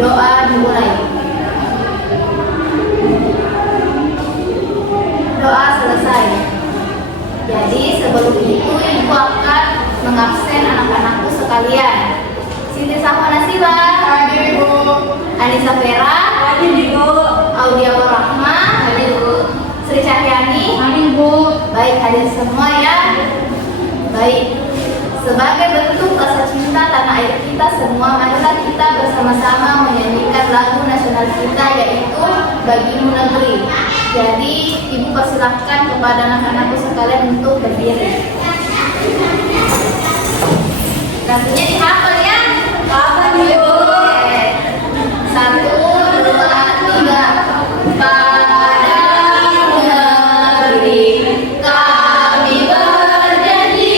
Doa dimulai. Doa selesai. Jadi sebelum itu ibu akan mengabsen anak-anakku sekalian. Siti Safwana Sila, Hadir Ibu. Anissa Vera, Hadir Ibu. Audia Rahma, hadir Bu. Sri Cahyani, Hadir Bu. baik, hadir semua ya. Baik, sebagai bentuk rasa cinta tanah air kita semua, marilah kita bersama-sama menyanyikan lagu nasional kita, yaitu Bagimu Negeri. Jadi ibu persilahkan kepada anak-anakku sekalian untuk berdiri. Lagunya dihafal ya. Hafal Ibu. Oke. 1, 2, 3. Padamu negeri kami berjanji,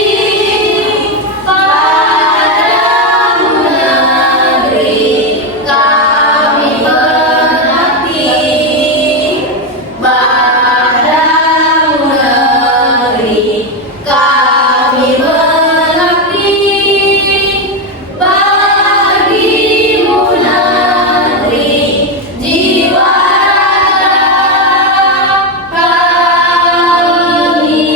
padamu negeri kami berbakti, padamu negeri kami berbakti, bagimu negeri jiwa kami.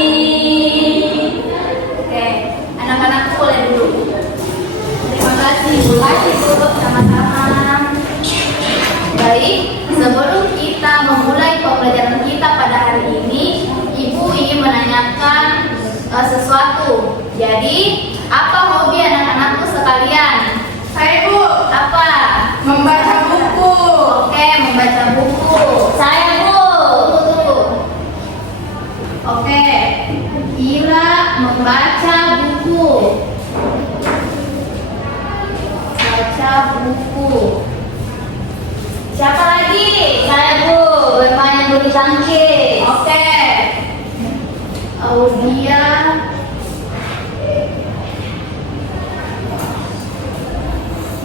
Oke, anak-anakku boleh dulu. Terima kasih Bu. Duduk sama-sama. Baik, sebelum kita memulai pembelajaran kita pada hari ini, Ibu ingin menanyakan sesuatu. Jadi, apa hobi anak-anakku sekalian? Saya Bu. Apa? Membaca buku. Oke, membaca buku. Saya Bu. Tunggu. Oke, Ira membaca buku. Baca buku. Siapa lagi? Saya Bu. Bermain bulu tangkis. Oke. Audia.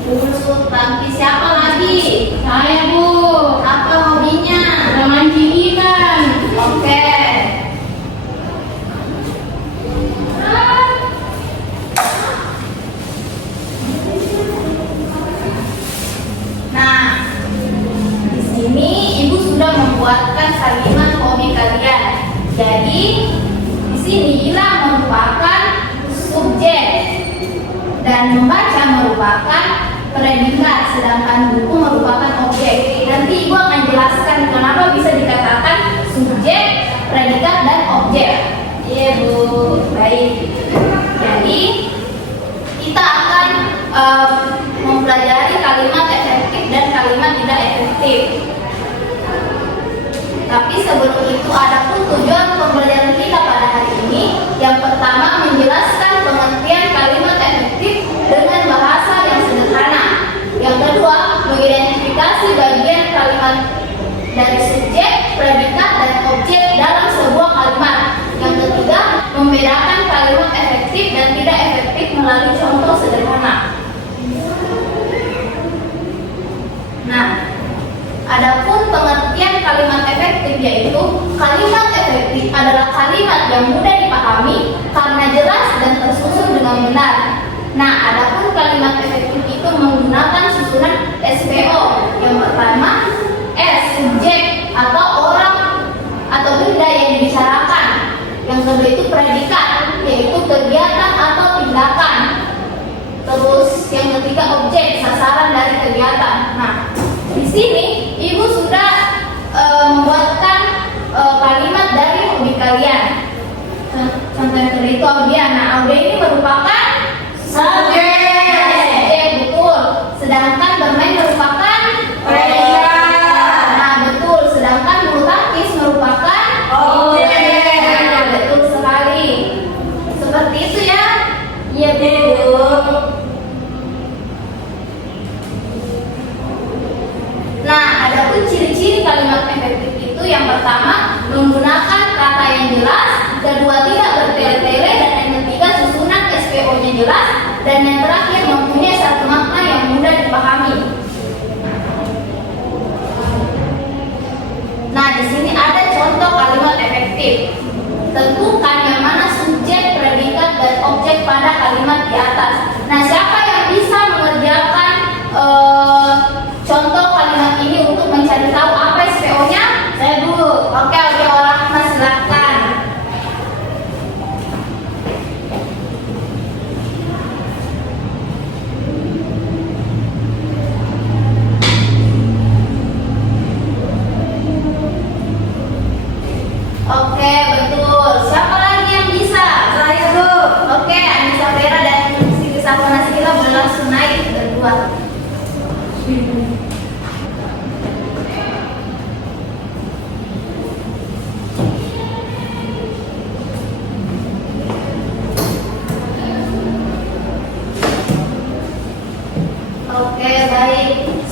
Bulu tangkis. Siapa lagi? Saya Bu. Apa hobinya? Memancing ikan. Oke. Nah, di sini ibu sudah membuatkan kalimat hobi kalian. Jadi, di sini Ila merupakan subjek dan membaca merupakan predikat, sedangkan buku merupakan objek. Nanti ibu akan jelaskan kenapa bisa dikatakan subjek, predikat, dan objek. Iya Bu, baik. Jadi kita akan mempelajari kalimat efektif dan kalimat tidak efektif. Tapi sebelum itu ada pun tujuan pembelajaran kita pada hari ini. Yang pertama, menjelaskan pengertian kalimat efektif dengan bahasa yang sederhana. Yang kedua, mengidentifikasi bagian kalimat dari subjek, predikat, dan objek dalam sebuah kalimat. Yang ketiga, membedakan kalimat efektif dan tidak efektif melalui contoh sederhana. Nah, adapun pengertian kalimat efektif, yaitu kalimat efektif adalah kalimat yang mudah dipahami karena jelas dan tersusun dengan benar. Nah, adapun kalimat efektif itu menggunakan susunan SPO. Yang pertama, S, subjek atau orang atau benda yang dibicarakan. Yang kedua itu predikat, yaitu kegiatan atau tindakan. Terus yang ketiga objek, sasaran dari kegiatan. Nah, di sini ibu sudah membuatkan kalimat dari hobi kalian. Contoh yang kedua itu Audia. Nah, Audia ini merupakan subjek, betul. Sedangkan bermain merupakan predikat. Nah, betul. Sedangkan bulu tangkis merupakan objek. Nah, betul sekali. Seperti itu ya. Iya Bu. Nah, adapun ciri-ciri kalimat efektif itu yang pertama, menggunakan kata yang jelas, kedua tidak bertele-tele, dan yang ketiga susunan SPO-nya jelas, dan yang terakhir mempunyai satu makna yang mudah dipahami. Nah, di sini ada contoh kalimat efektif. Tentukan yang mana subjek, predikat, dan objek pada kalimat di atas. Nah, siapa yang bisa mengerjakan contoh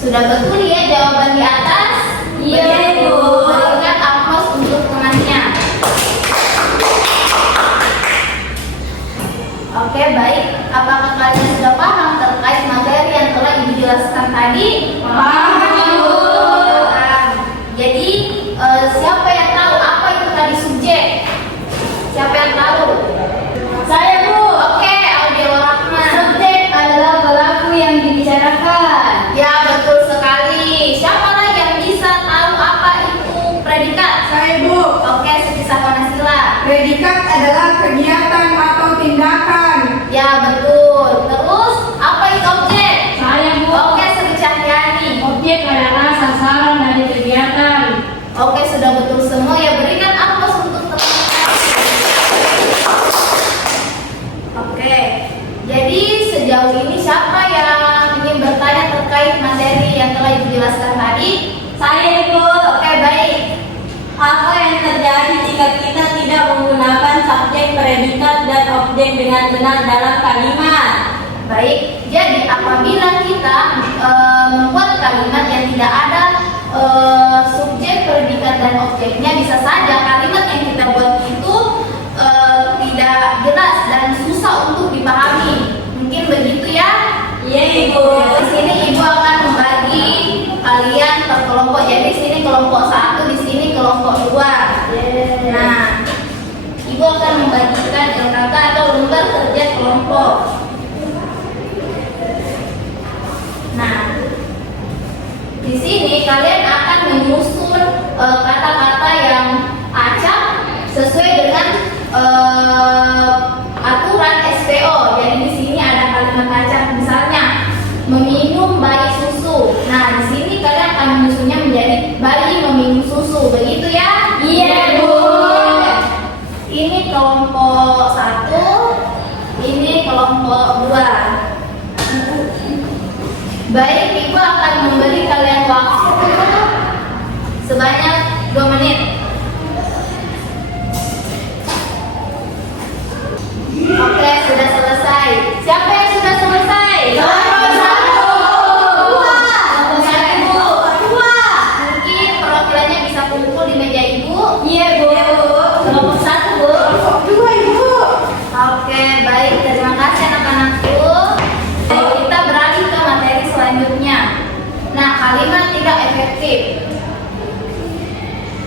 Sudah betul ya jawaban di atas? Iya, Ibu. Berikan aplaus untuk temannya. Oke, baik. Apakah kalian sudah paham terkait materi yang telah Ibu jelaskan tadi? Paham, Ibu. Jadi, siapa yang tahu apa itu tadi subjek? Siapa yang tahu? Saya, Bu. Oke, Audio Rahman. Subjek adalah pelaku yang dibicarakan. Ya, betul sekali. Siapa lagi yang bisa tahu apa itu predikat? Saya, Bu. Oke, Siti Safona sila. Predikat adalah kegiatan atau tindakan. Ya, betul. Terus, apa itu objek? Saya, Bu. Oke, Sri Cahyani. Objek adalah sasaran dari kegiatan. Oke, sudah betul semua ya. Berikan aplaus untuk teman-teman. Oke, jadi sejauh ini siapa yang ingin bertanya terkait materi yang telah Ibu jelaskan tadi? Saya, Ibu. Oke, baik. Apa yang terjadi jika kita tidak menggunakan subjek, predikat, dan objek dengan benar dalam kalimat? Baik, jadi apabila kita membuat kalimat yang tidak ada subjek, predikat, dan objeknya, bisa saja kalimat yang kita buat itu tidak jelas dan susah untuk dipahami. Mungkin begitu ya? Iya, Ibu. Di sini Ibu akan membagi kalian per kelompok. Jadi sini kelompok 1, di sini kelompok 2. Nah, Ibu akan membagikan LKK atau lembar kerja kelompok. Nah, di sini kalian akan menyusun kata-kata yang acak sesuai dengan aturan SPO. Jadi di sini ada kalimat acak, misalnya meminum bayi susu. Nah, di sini kalian akan menyusunnya menjadi bayi meminum susu. Begitu ya? Iya, Bu. Ini kelompok 1, ini kelompok 2. Baik, Ibu akan memberi kalian waktu sebanyak 2 menit. Oke, sudah selesai. Siapa yang sudah selesai? Kelompok 1. Mungkin perwakilannya bisa kumpul di meja Ibu. Iya, Bu. Kelompok 1, Bu. Kelompok 2, Ibu. Oke, baik. Terima kasih anak-anakku. Kita beralih ke materi selanjutnya. Nah, kalimat tidak efektif.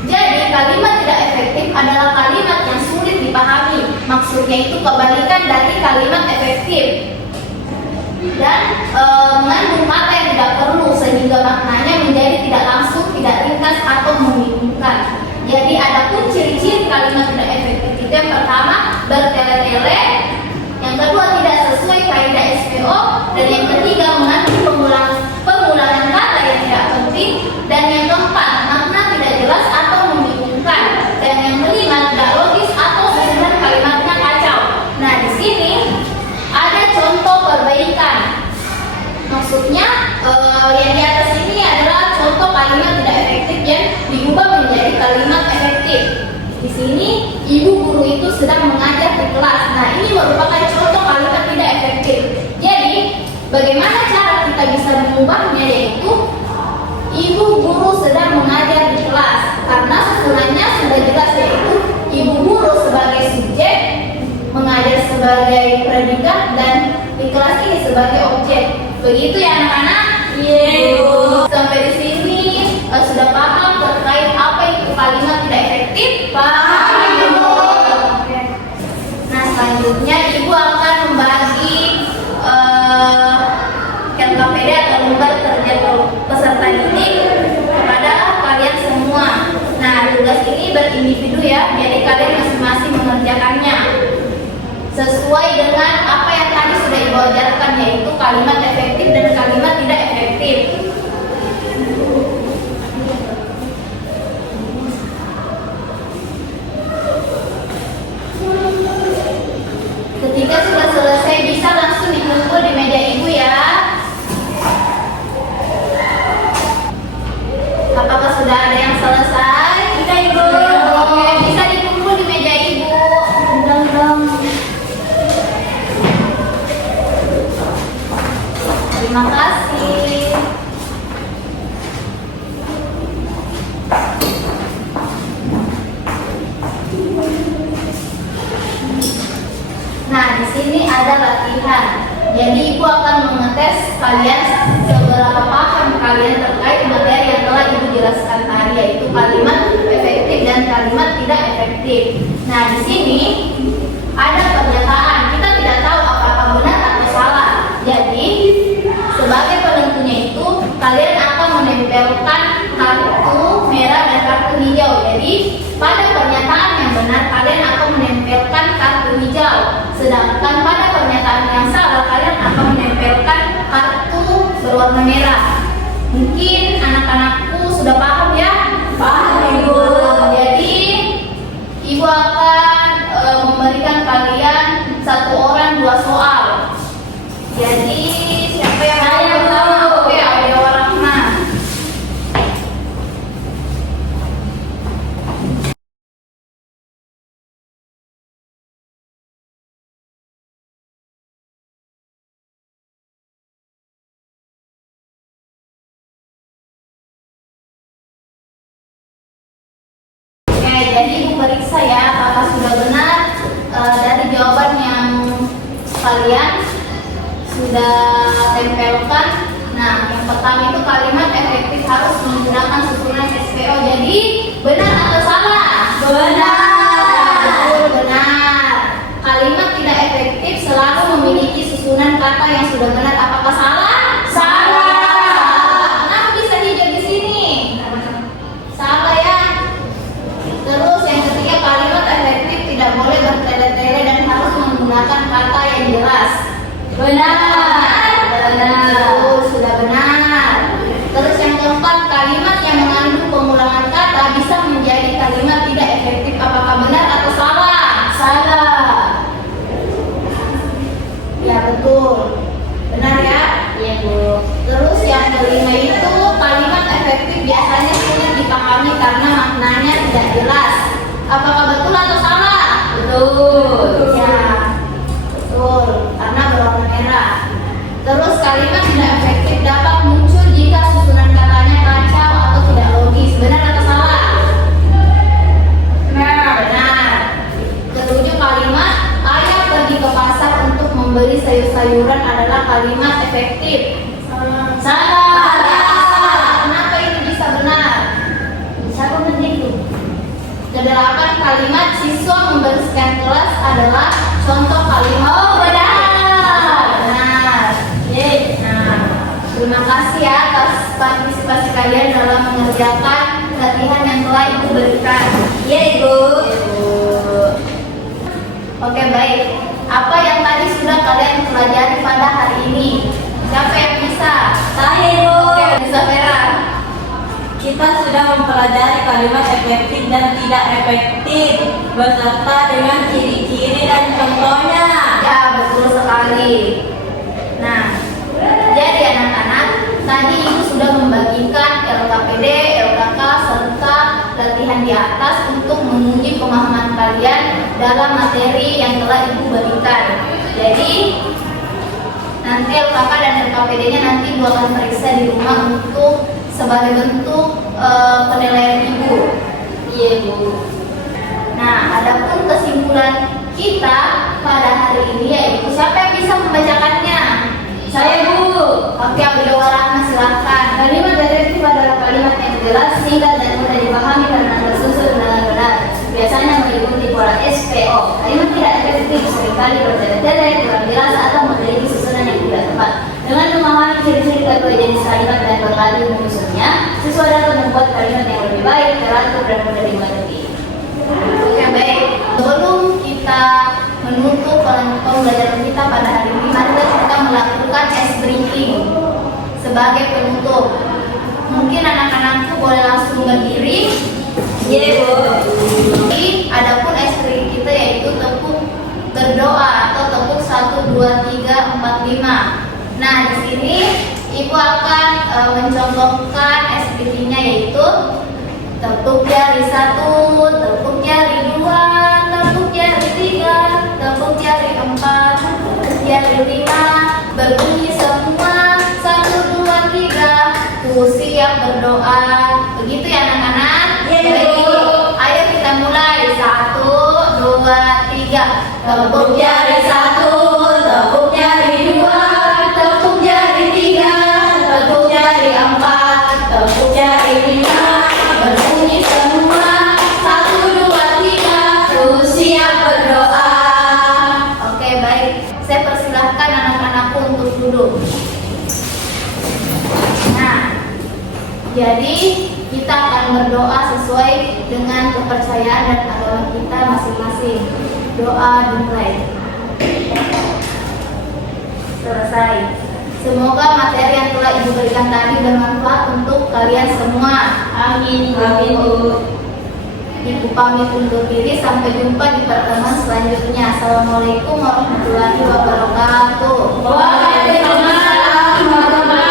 Jadi, kalimat tidak efektif adalah kalimat yang sulit dipahami. Maksudnya itu kebalikan dari kalimat efektif. Dan mengandung kata yang tidak perlu sehingga maknanya menjadi tidak langsung, tidak ringkas atau membingungkan. Jadi ada pun ciri-ciri kalimat tidak efektif itu: yang pertama, bertele-tele; yang kedua, tidak sesuai kaidah SPO; dan yang ketiga, mengandung pengulangan kata yang tidak penting; dan yang keempat, makna tidak jelas atau membingungkan; dan yang kelima, tidak logis atau susunan kalimatnya kacau. Nah, di sini ada contoh perbaikan. Maksudnya yang di atas ini adalah contoh kalimat tidak efektif yang diubah menjadi kalimat efektif. Di sini ibu guru itu sedang mengajar di kelas. Nah, ini merupakan contoh kalimat tidak efektif. Jadi, bagaimana cara kita bisa mengubahnya? Yaitu ibu guru sedang mengajar di kelas. Karena susunannya sudah jelas, yaitu ibu guru sebagai subjek, mengajar sebagai predikat, dan di kelas ini sebagai objek. Begitu ya anak-anak? Iya, Bu. Sampai di sini sudah paham terkait apa itu kalimat tidak efektif? Paham, Ibu. Oke. Nah, selanjutnya Ibu akan membagi LKPD atau lembar kerja peserta didik kepada kalian semua. Nah, tugas ini berindividu ya, jadi kalian masing-masing mengerjakannya sesuai dengan apa yang tadi sudah Ibu ajarkan, yaitu kalimat efektif dan kalimat tidak efektif. Ketika sudah selesai, bisa langsung dikumpul di meja Ibu ya. Apakah sudah ada yang selesai? Kita, Ibu. Oke, bisa dikumpul di meja Ibu. Terima kasih. Nah, di sini ada latihan. Jadi ibu akan mengetes kalian seberapa paham kalian terkait materi yang telah ibu jelaskan tadi, yaitu kalimat efektif dan kalimat tidak efektif. Nah, di sini ada pernyataan. Kita tidak tahu apakah benar atau salah. Jadi sebagai penentunya itu kalian akan menempelkan kartu merah dan kartu hijau. Jadi pada pernyataan yang benar kalian akan menempelkan kartu hijau, sedangkan pada pernyataan yang salah kalian akan menempelkan kartu berwarna merah. Mungkin anak-anakku sudah paham ya? Paham, Ibu. Jadi ibu akan memberikan kalian satu orang 2 soal. Jadi siapa yang Saya, Bu. pertama? Oke, Aulia Warahma. Oke, jadi ibu periksa ya apakah sudah benar dari jawaban yang kalian sudah tempelkan. Nah, yang pertama itu kalimat efektif harus menggunakan susunan SPO. Jadi benar atau salah? Benar. Betul, benar. Kalimat tidak efektif selalu memiliki susunan kata yang sudah benar. Apakah salah? Salah. Kenapa bisa hijau di sini? Salah ya. Terus yang ketiga, kalimat efektif tidak boleh bertele-tele dan harus menggunakan kata yang jelas. Benar. Betul, sudah benar. Terus yang keempat, kalimat yang mengandung pengulangan kata bisa menjadi kalimat tidak efektif. Apakah benar atau salah? Salah. Ya, betul. Benar ya? Iya, Bu. Terus yang kelima itu kalimat efektif biasanya sulit dipahami karena maknanya tidak jelas. Apakah betul atau salah? Betul. Ya, betul. Karena berwarna merah. Terus kalimat tidak efektif dapat muncul jika susunan katanya kacau atau tidak logis. Benar atau salah? Benar. Ketujuh, kalimat ayah pergi ke pasar untuk membeli sayur-sayuran adalah kalimat efektif. Salah. Kenapa ini bisa benar? Siapa begitu? Kedelapan, kalimat siswa membersihkan kelas adalah contoh kalimat. Oh, benar. Benar. Yeay. Nah, terima kasih ya atas partisipasi kalian dalam mengerjakan latihan yang telah ibu berikan. Iya, Ibu. Oke, baik. Apa yang tadi sudah kalian pelajari pada hari ini? Siapa yang bisa? Saya, Ibu. Oke, bisa merah. Kita sudah mempelajari kalimat efektif dan tidak efektif beserta dengan ciri-ciri dan contohnya. Ya, betul sekali. Nah, jadi anak-anak, tadi ibu sudah membagikan LKPD, LKK, serta latihan di atas untuk menguji pemahaman kalian dalam materi yang telah ibu berikan. Jadi, nanti LKK dan LKPD-nya nanti ibu akan periksa di rumah untuk sebagai bentuk penilaian ibu. Iya, Bu. Nah, adapun kesimpulan kita pada hari ini yaitu siapa yang bisa membacakannya? Saya, Bu. Oke, Aulia Warahma, silakan. Kalimat efektif adalah kalimat yang jelas, singkat dan mudah dipahami karena tersusun dengan benar. Biasanya mengikuti pola SPO. Kalimat tidak efektif seringkali bertele-tele, kurang jelas atau memiliki susunan yang tidak tepat. Dengan memahami ciri-ciri kedua jenis kalimat dan berlatih menyusunnya, siswa dapat membuat kalimat yang lebih baik, teratur dan mudah dimengerti. Oke, baik. Sebelum kita menutup pembelajaran kita pada hari ini, mari kita melakukan ice breaking sebagai penutup. Mungkin anak-anakku boleh langsung berdiri. Iya, Bu. Jadi, adapun ice breaking kita yaitu tepuk berdoa atau tepuk 1, 2, 3, 4, 5. Nah, di sini ibu akan mencontohkan ice breaking-nya yaitu tepuk jari 1, tepuk jari 2, tepuk jari 3, tepuk jari 4, tepuk jari 5, berbunyi semua 1, 2, 3, ku siap berdoa. Begitu ya anak-anak? Iya, Baik, Bu. ayo kita mulai 1, 2, 3, tepuk jari 1. Saya persilahkan anak-anakku untuk duduk. Nah, jadi kita akan berdoa sesuai dengan kepercayaan dan agama kita masing-masing. Doa dimulai. Selesai. Semoga materi yang telah Ibu berikan tadi bermanfaat untuk kalian semua. Amin. Amin, Bu. Ibu pamit undur diri, sampai jumpa di pertemuan selanjutnya. Assalamualaikum warahmatullahi wabarakatuh. Waalaikumsalam warahmatullahi